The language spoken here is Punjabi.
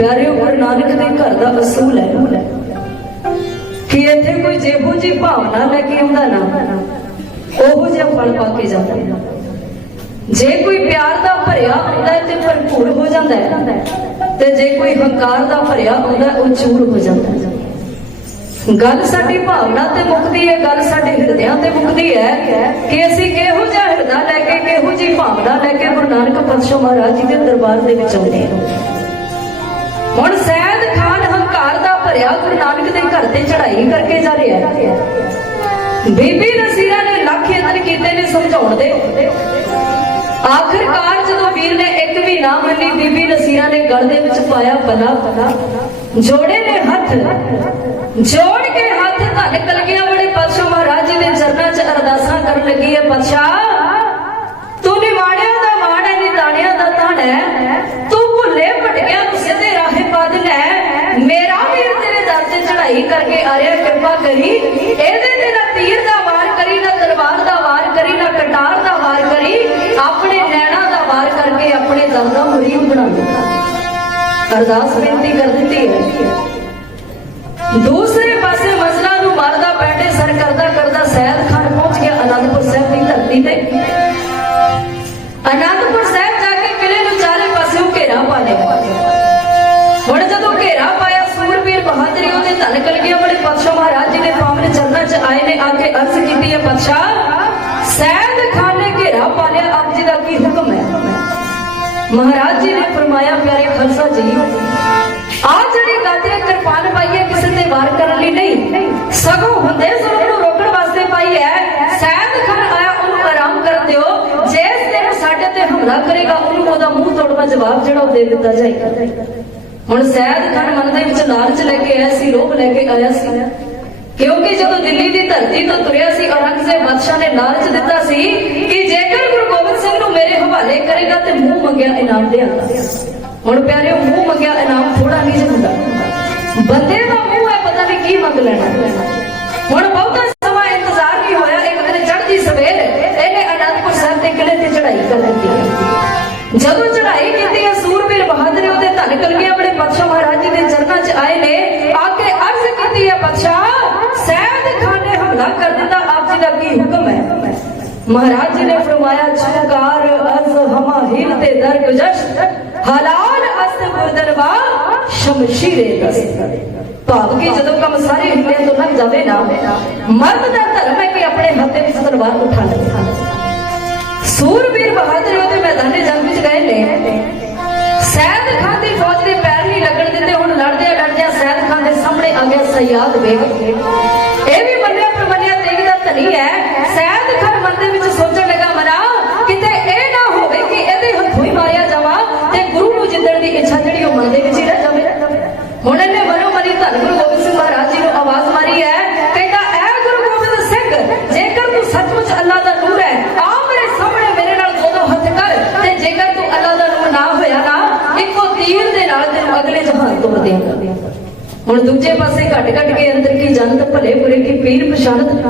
ਪਿਆਰੇ ਗੁਰੂ ਨਾਨਕ ਦੇ ਘਰ ਦਾ ਅਸੂਲ ਹੈ। ਕਿ ਇੱਥੇ ਕੋਈ ਜਿਹੋ ਜੀ ਭਾਵਨਾ ਲੈ ਕੇ ਆਉਂਦਾ ਨਾ, ਉਹੋ ਜਿਹਾ ਫਲ ਪਾ ਕੇ ਜਾਂਦਾ। ਜੇ ਕੋਈ ਪਿਆਰ ਦਾ ਭਰਿਆ ਹੁੰਦਾ ਤੇ ਭਰਪੂਰ ਹੋ ਜਾਂਦਾ ਤੇ ਜੇ ਕੋਈ ਹੰਕਾਰ ਦਾ ਭਰਿਆ ਹੁੰਦਾ, ਉਹ ਚੂਰ ਹੋ ਜਾਂਦਾ ਗੱਲ ਸਾਡੀ ਭਾਵਨਾ ਤੇ ਮੁਕਦੀ ਹੈ, ਗੱਲ ਸਾਡੇ ਹਿਰਦਿਆਂ ਤੇ ਮੁਕਦੀ ਹੈ ਕਿ ਅਸੀਂ ਕਿਹੋ ਜਿਹਾ ਹਿਰਦਾ ਲੈ ਕੇ, ਕਿਹੋ ਜਿਹੀ ਭਾਵਨਾ ਲੈ ਕੇ ਗੁਰੂ ਨਾਨਕ ਪਾਤਸ਼ਾਹ ਮਹਾਰਾਜ ਜੀ ਦੇ ਦਰਬਾਰ ਦੇ ਵਿੱਚ ਆਉਂਦੇ ਹਾਂ। ਹੁਣ ਸੈਦ ਖਾਨ ਹੰਕਾਰ ਦਾ ਭਰਿਆ ਗੁਰੂ ਨਾਨਕ ਦੇ ਘਰ ਤੇ ਚੜ੍ਹਾਈ ਕਰਕੇ ਜਾ ਰਿਹਾ ਹੈ। ਬੀਬੀ ਨਸੀਰਾ ਨੇ ਲੱਖ ਯਤਨ ਕੀਤੇ ਨੇ ਸਮਝਾਉਣ ਦੇ। ਆਖਿਰਕਾਰ ਜਦੋਂ ਵੀਰ ਨੇ ਇੱਕ ਵੀ ਨਾ ਮੰਨੀ, ਬੀਬੀ ਨਸੀਰਾ ਨੇ ਗਲ ਦੇ ਵਿੱਚ ਪਾਇਆ ਬਲਾ ਜੋੜੇ ਨੇ ਹੱਥ, ਜੋੜ ਕੇ ਹੱਥ ਧੰਨ ਕਲਗੀਆਂ ਬੜੇ ਪਾਤਸ਼ਾਹ ਮਹਾਰਾਜ ਜੀ ਦੇ ਚਰਨਾਂ 'ਚ ਅਰਦਾਸਾਂ ਕਰਨ ਲੱਗੀ ਹੈ। ਪਾਤਸ਼ਾਹ ਅਰਦਾਸ ਬੇਨਤੀ ਕਰ ਦਿੱਤੀ ਹੈ। ਦੂਸਰੇ ਪਾਸੇ ਮਸਲਾ ਨੂੰ ਮਾਰਦਾ ਪੈਂਡੇ ਸਰ ਕਰਦਾ ਕਰਦਾ ਸੈਦ ਖਾਨ ਪਹੁੰਚ ਗਿਆ ਅਨੰਦਪੁਰ ਸਾਹਿਬ ਦੀ ਧਰਤੀ ਤੇ। ਅਨੰਦਪੁਰ ਸਾਹਿਬ ਜਾ ਕੇ ਕਿਲੇ ਨੂੰ ਚਾਰੇ ਪਾਸਿਓਂ ਘੇਰਾ ਪਾ ਲਿਆ। ਹੁਣ ਜਦੋਂ ਘੇਰਾ ਪਾਇਆ, ਸੂਰਬੀਰ ਬਹਾਦਰੀ ਉਹਦੇ ਧਨ ਕਲਗੀਆਂ ਵਾਲੇ ਪਾਤਸ਼ਾਹ ਮਹਾਰਾਜ ਜੀ ਦੇ ਪਾਵਨ ਚਰਨਾਂ 'ਚ ਆਏ ਨੇ, ਆ ਕੇ ਅਰਜ਼ ਕੀਤੀ ਹੈ, ਪਾਤਸ਼ਾਹ, ਸੈਦ ਖਾਨ ਨੇ ਘੇਰਾ ਪਾ ਲਿਆ। ਆਪ ਜੀ ਦਾ ਕੀ ਹੁਕਮ ਹੈ? ਮਹਾਰਾਜ ਜੀ ਨੇ ਜੀ। ਆ ਜਿਹੜੀ ਗਾਤਰੇ ਕਿਰਪਾਨ ਪਾਈ ਹੈ, ਕਿਸੇ ਤੇ ਵਾਰ ਕਰਨ ਲਈ ਨਹੀਂ। ਸਗੋਂ ਹੁੰਦੇ ਜ਼ੁਲਮ ਨੂੰ ਰੋਕਣ ਵਾਸਤੇ ਪਾਈ ਹੈ। ਸੈਦ ਖਾਨ ਆਇਆ, ਉਹਨੂੰ ਆਰਾਮ ਕਰਨ ਦਿਓ। ਜੇ ਇਸ ਸਾਡੇ ਤੇ ਹਮਲਾ ਕਰੇਗਾ, ਉਹਨੂੰ ਉਹਦਾ ਮੂੰਹ ਤੋੜਵਾ ਜਵਾਬ ਜਿਹੜਾ ਉਹ ਦੇ ਦਿੱਤਾ ਜਾਏਗਾ ਹੁਣ ਸੈਦ ਖਾਨ ਮਨ ਦੇ ਵਿੱਚ ਲਾਲਚ ਲੈ ਕੇ ਆਇਆ ਸੀ ਲੋਭ ਲੈ ਕੇ ਆਇਆ ਸੀ। ਕਿਉਂਕਿ ਜਦੋਂ ਦਿੱਲੀ ਦੀ ਧਰਤੀ ਤੋਂ ਤੁਰਿਆ ਸੀ, ਔਰੰਗਜ਼ੇਬ ਬਾਦਸ਼ਾਹ ਨੇ ਲਾਲਚ ਦਿੱਤਾ ਸੀ ਕਿ ਜੇਕਰ ਗੁਰੂ ਮੇਰੇ ਹਵਾਲੇ ਕਰੇਗਾ ਤੇ ਮੂੰਹ ਮੰਗਿਆ ਇਨਾਮ ਦੇਵਾਂਗਾ ਹੁਣ ਪਿਆਰਿਓ, ਮੂੰਹ ਮੰਗਿਆ ਇਨਾਮ ਥੋੜਾ ਨਹੀਂ ਹੁੰਦਾ। ਬੰਦੇ ਦਾ ਮੂੰਹ ਹੈ, ਪਤਾ ਨਹੀਂ ਕੀ ਮੰਗ ਲੈਣਾ। ਹੁਣ ਬਹੁਤਾ ਸਮਾਂ ਇੰਤਜ਼ਾਰ ਨਹੀਂ ਹੋਇਆ, ਇੱਕ ਦਿਨ ਚੜ੍ਹਦੀ ਸਵੇਰ ਇਹਨੇ ਅਨੰਦਪੁਰ ਸਾਹਿਬ ਦੇ ਕਿਲੇ ਤੇ ਚੜ੍ਹਾਈ ਕਰ ਦਿੱਤੀ। ਜਦੋਂ ਚੜ੍ਹਾਈ ਕੀਤੀ ਹੈ ਸੂਰਬੀਰ ਬਹਾਦਰ ਉਹਦੇ ਧਨ ਕਲਗੀਆਂ ਬੜੇ ਪਾਤਸ਼ਾਹ ਮਹਾਰਾਜ ਜੀ ਦੇ ਚਰਨਾਂ 'ਚ ਆਏ ਨੇ। ਆ ਕੇ ਅਰਜ਼ ਕੀਤੀ ਹੈ ਪਾਤਸ਼ਾਹ, ਸੈਦ ਖਾਨ ਨੇ ਹਮਲਾ ਕਰ ਦਿੱਤਾ, ਆਪ ਜੀ ਦਾ ਕੀ ਹੁਕਮ ਹੈ? ਮਹਾਰਾਜ ਜੀ ਨੇ ਹਿਲ ਤੇ ਦਰਗਜਸ਼ ਹਲਾਲ ਅਸਤ ਗੁਰਦਰਵਾ ਭਾਵ ਕਿ ਜਦੋਂ ਕੰਮ ਸਾਰੇ ਹਿੱਲੇ ਤੋਂ ਲੱਗ ਜਾਵੇ ਨਾ ਮਰਦ ਦਾ ਧਰਮ ਹੈ ਕਿ ਆਪਣੇ ਹੱਥ ਵਿੱਚ ਤਲਵਾਰ ਉਠਾ ਲੈ ਸੂਰਬੀਰ ਬਹਾਦਰ ਉਹਦੇ ਮੈਦਾਨੇ ਜੰਗ ਵਿੱਚ ਗਏ ਨੇ ਸੈਦ ਖਾਨ ਦੀ ਫੌਜ ਦੇ ਪੈਰ ਨਹੀਂ ਲੱਗਣ ਦਿੰਦੇ ਹੁਣ ਲੜਦੇ ਲੜਦੇ ਸੈਦ ਖਾਨ ਦੇ ਸਾਹਮਣੇ ਆ ਗਿਆ ਸਯਾਦ ਬੇਗ ਇਹ ਵੀ ਮੰਨਿਆ ਪ੍ਰਮੰਨਿਆ ਤੇਗ ਦਾ ਧਨੀ ਹੈ ਸੈਦ ਖਾਨ ਮਨ ਦੇ ਵਿੱਚ ਸੋਚਣ ਲੱਗਾ ਮਨਾ ਕਿਤੇ ਇਹ ਨਾ ਹੋਵੇ ਕਿ ਇਹਦੇ ਹੱਥੋਂ ਹੀ ਮਾਰਿਆ ਜਾਵਾ ਤੇ ਗੁਰੂ ਨੂੰ ਜਿੱਦਣ ਦੀ ਇੱਛਾ ਜਿਹੜੀ ਉਹ ਮਨ ਦੇ ਵਿੱਚ ਹੀ ਰਹਿ ਜਾਵੇ ਹੁਣ ਇਹਨੇ ਮਨੋ ਮਨੀ ਧੰਨ ਗੁਰੂ ਗੋਬਿੰਦ ਸਿੰਘ ਮਹਾਰਾਜ ਜੀ ਨੂੰ ਆਵਾਜ਼ ਮਾਰੀ ਹੈ ਕਹਿੰਦਾ ਐ ਗੁਰੂ ਗੋਬਿੰਦ ਸਿੰਘ ਜੇਕਰ ਤੂੰ ਸੱਚਮੁੱਚ ਅੱਲਾ ਦਾ ਨੂਰ ਹੈ ਆ ਮੇਰੇ ਸਾਹਮਣੇ ਮੇਰੇ ਨਾਲ ਦੋ ਦੋ ਹੱਥ ਕਰ ਤੇ ਜੇਕਰ ਤੂੰ ਅੱਲਾ ਦਾ ਨੂਰ ਨਾ ਹੋਇਆ ਨਾ ਇੱਕੋ ਤੀਰ ਦੇ ਨਾਲ ਤੈਨੂੰ ਅਗਲੇ ਜਹਾਨ ਤੋੜ ਦੇਵਾਂਗਾ ਹੁਣ ਦੂਜੇ ਪਾਸੇ ਘਟ ਘਟ ਕੇ ਅੰਦਰ ਕੀ ਜੰਤ ਭਲੇ ਬੁਰੇ ਕੀ ਪੀਰ ਪਛਾਨਤ